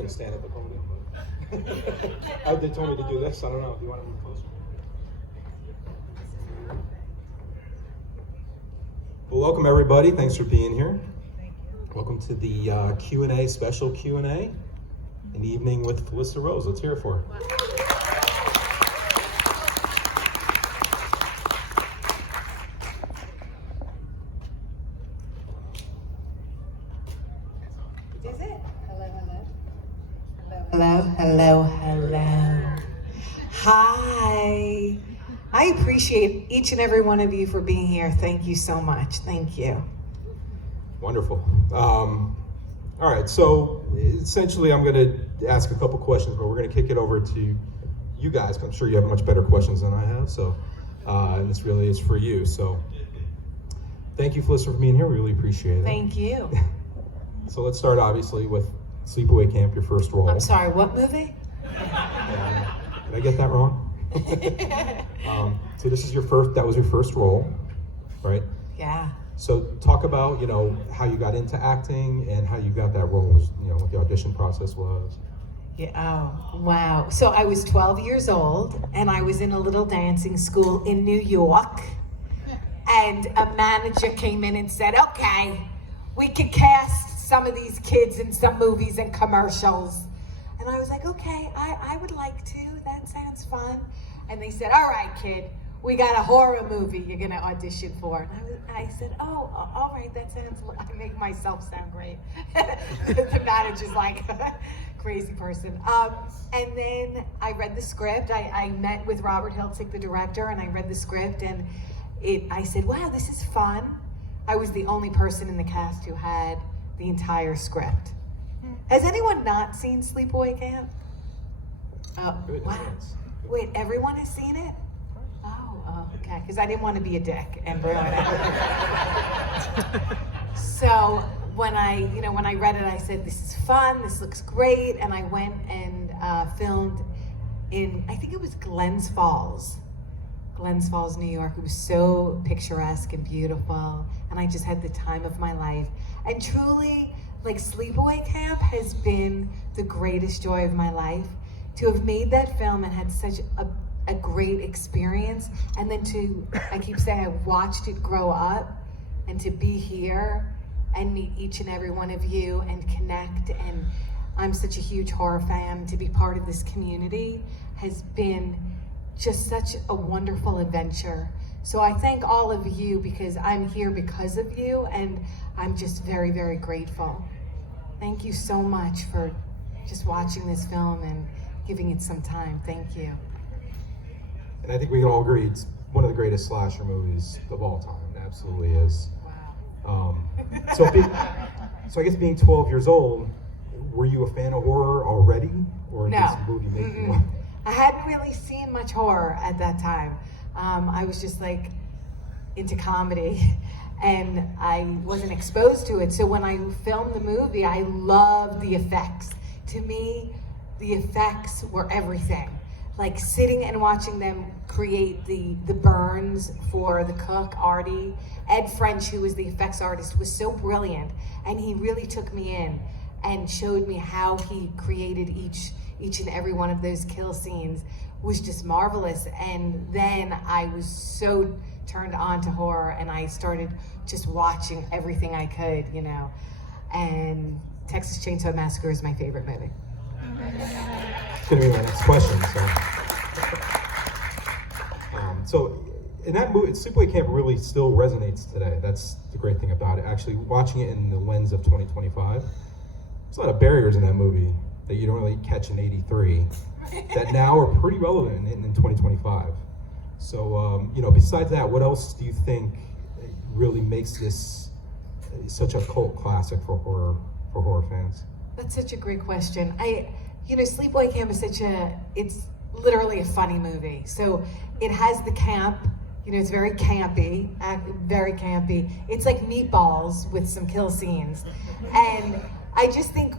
going to stand at the podium, but they told me to do this. I don't know. Do you want to move closer? Well, welcome everybody. Thanks for being here. Thank you. Welcome to the Q&A, special Q&A, an evening with Felissa Rose. Let's hear it for her. Is it? Hello. Hi. I appreciate each and every one of you for being here. Thank you so much. Thank you. Wonderful. All right, so essentially I'm going to ask a couple questions, but we're going to kick it over to you guys. I'm sure you have much better questions than I have, so and this really is for you. So thank you, Felissa, for being here. We really appreciate it. Thank you. So let's start, obviously, with Sleepaway Camp, your first role. I'm sorry, what movie? Did I get that wrong? So this is that was your first role, right? Yeah. So talk about, how you got into acting and how you got that role, what the audition process was. Yeah. Oh, wow. So I was 12 years old and I was in a little dancing school in New York, and a manager came in and said, okay, we could cast some of these kids in some movies and commercials. And I was like, okay, I would like to. That sounds fun. And they said, all right, kid, we got a horror movie you're going to audition for. And I said, oh, all right, that sounds, I make myself sound great. The manager's like, crazy person. And then I read the script. I met with Robert Hiltzik, the director, and I read the script. And I said, wow, this is fun. I was the only person in the cast who had the entire script. Has anyone not seen Sleepaway Camp? Oh, wow. Wait, everyone has seen it? Oh, okay, because I didn't want to be a dick and ruin it. So when I read it, I said, this is fun, this looks great, and I went and filmed in, I think it was Glens Falls, New York. It was so picturesque and beautiful, and I just had the time of my life. And truly, Sleepaway Camp has been the greatest joy of my life. To have made that film and had such a great experience, and then I keep saying I watched it grow up, and to be here and meet each and every one of you and connect, and I'm such a huge horror fan, to be part of this community has been just such a wonderful adventure. So I thank all of you, because I'm here because of you, and I'm just very, very grateful. Thank you so much for just watching this film and giving it some time. Thank you. And I think we can all agree it's one of the greatest slasher movies of all time. It absolutely is. Wow. So I guess being 12 years old, were you a fan of horror already? Or No. did this movie make you one? I hadn't really seen much horror at that time. I was just into comedy, and I wasn't exposed to it. So when I filmed the movie, I loved the effects. To me, the effects were everything. Sitting and watching them create the burns for the cook, Artie. Ed French, who was the effects artist, was so brilliant, and he really took me in and showed me how he created each and every one of those kill scenes. Was just marvelous. And then I was so turned on to horror, and I started just watching everything I could, and Texas Chainsaw Massacre is my favorite movie. It's going to be my next question. So in that movie, Sleepaway Camp really still resonates today. That's the great thing about it. Actually, watching it in the lens of 2025, there's a lot of barriers in that movie that you don't really catch in '83 that now are pretty relevant in 2025. So, besides that, what else do you think really makes this such a cult classic for horror fans? That's such a great question. Sleepaway Camp is it's literally a funny movie. So it has the camp, it's very campy, very campy. It's like Meatballs with some kill scenes. And I just think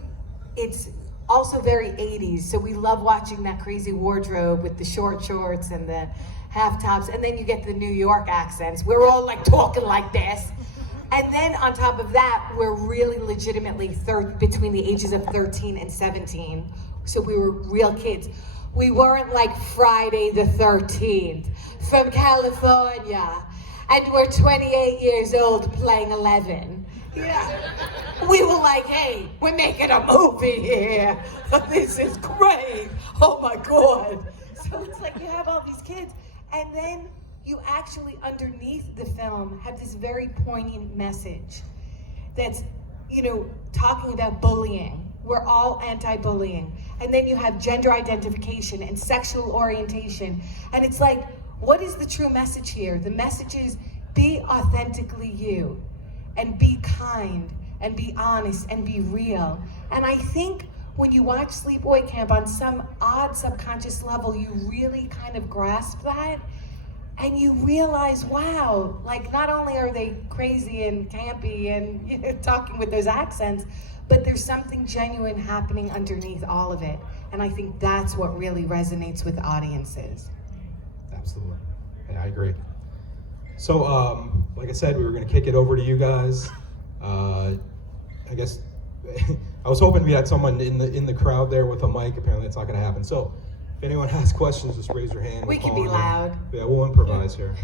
it's also very 80s. So we love watching that crazy wardrobe with the short shorts and the half tops. And then you get the New York accents. We're all talking like this. And then on top of that, we're really legitimately between the ages of 13 and 17. So we were real kids. We weren't like Friday the 13th from California, and we're 28 years old playing 11. Yeah. We were like, hey, we're making a movie here. This is great. Oh my God. So it's like you have all these kids, and then you actually, underneath the film, have this very poignant message that's, talking about bullying. We're all anti-bullying. And then you have gender identification and sexual orientation. And it's like, what is the true message here? The message is be authentically you, and be kind, and be honest, and be real. And I think when you watch Sleepaway Camp, on some odd subconscious level, you really kind of grasp that. And you realize, wow, like not only are they crazy and campy and talking with those accents, but there's something genuine happening underneath all of it. And I think that's what really resonates with audiences. Absolutely. Yeah, I agree. So, like I said, we were going to kick it over to you guys. I guess I was hoping we had someone in the crowd there with a mic. Apparently, that's not going to happen. So, if anyone has questions, just raise your hand. We can be loud. Yeah, we'll improvise here.